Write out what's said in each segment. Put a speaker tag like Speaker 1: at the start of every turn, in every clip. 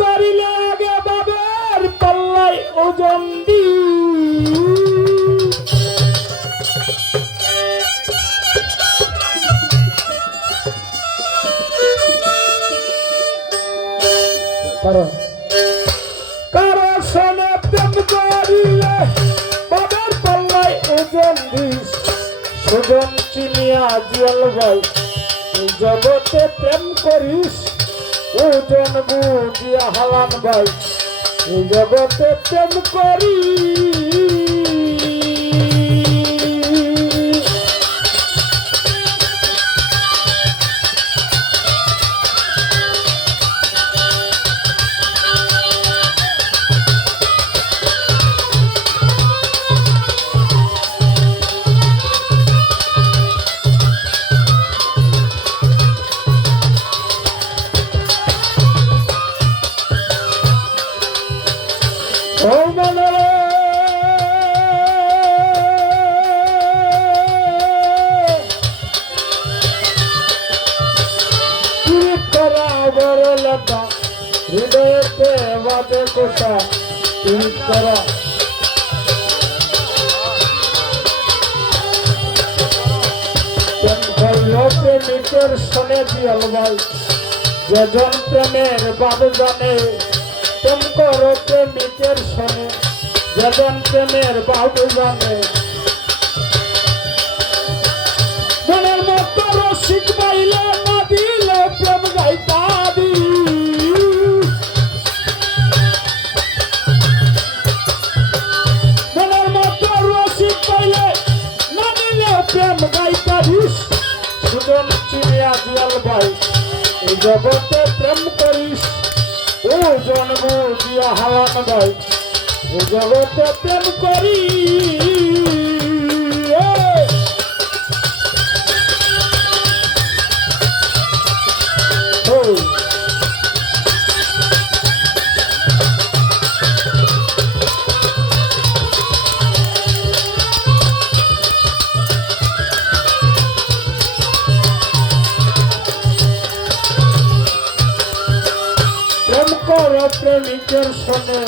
Speaker 1: করিলে আগে বাবার পাল্লাই ওজন দি কারণ? কারও সনে প্রেম করিলে বাবার পাল্লাই ওজন দিস সুজন চিনিয়া জিয়াল ভাই জগতে প্রেম করিস? ওজন বুঝিয়া হালান ভাই এই জগতে প্রেম করি। লতা হৃদয়তে বাদে কোটা তুই করা প্রেমিকের শোনে দিয়াল ভাই, যেজন প্রেমের বাদ জানে, প্রেম করো প্রেমিকের শোনে যেজন প্রেমের বাদ জানে। প্রেম গাইতা দিস সুজন চিড়িয়া দিয়াল ভাই। এই জগতে প্রেম করিস, ও জন্ম দিয়া হালান ভাই। এই জগতে প্রেম করি কর প্রেমিকের সঙ্গে।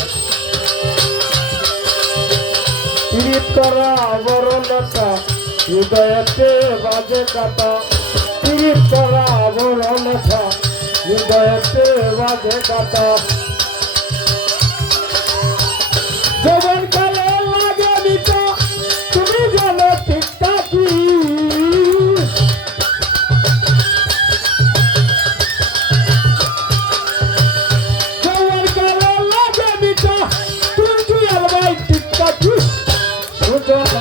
Speaker 1: পীড়িত করা বরলতা হৃদয়তে বাজে কাটা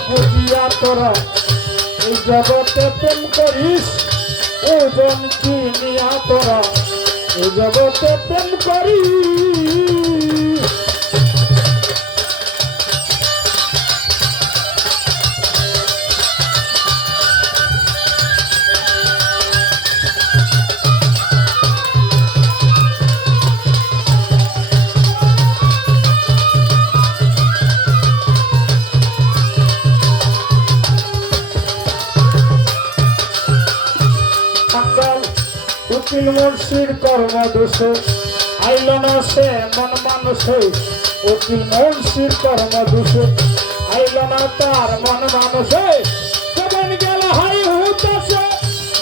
Speaker 1: বুঝিয়া তোরা এই জগতে প্রেম করিস ওজন চিনিয়া তোরা এই জগতে প্রেম করিস উকিল মুর্শির কর্ম দোষে আইল না সে মন মানুষে উকিল মুর্শির কর্ম দোষে আইল না তার মন মানুষে যখন গেল হাই হুতাছে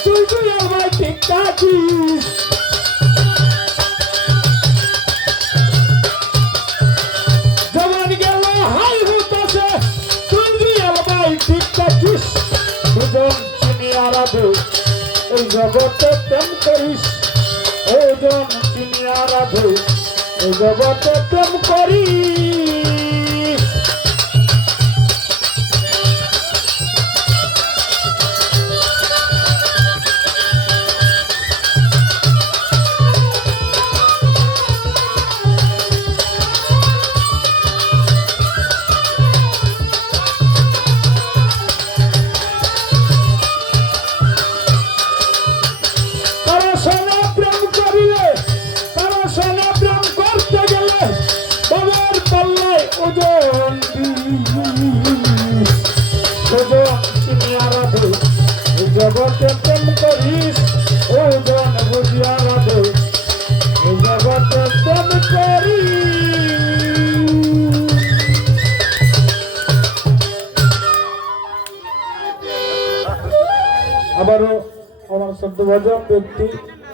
Speaker 1: তুই তুই আমার ঠিক থাকিস জগতে প্রেম করিস ওজন চিনিয়া রাধে। জগতে প্রেম করিস। জগতে প্রেম করিস, ও জন বুঝিয়া রাধে। এই জগতে প্রেম করি আবারও আমার শব্দ ব্যক্তি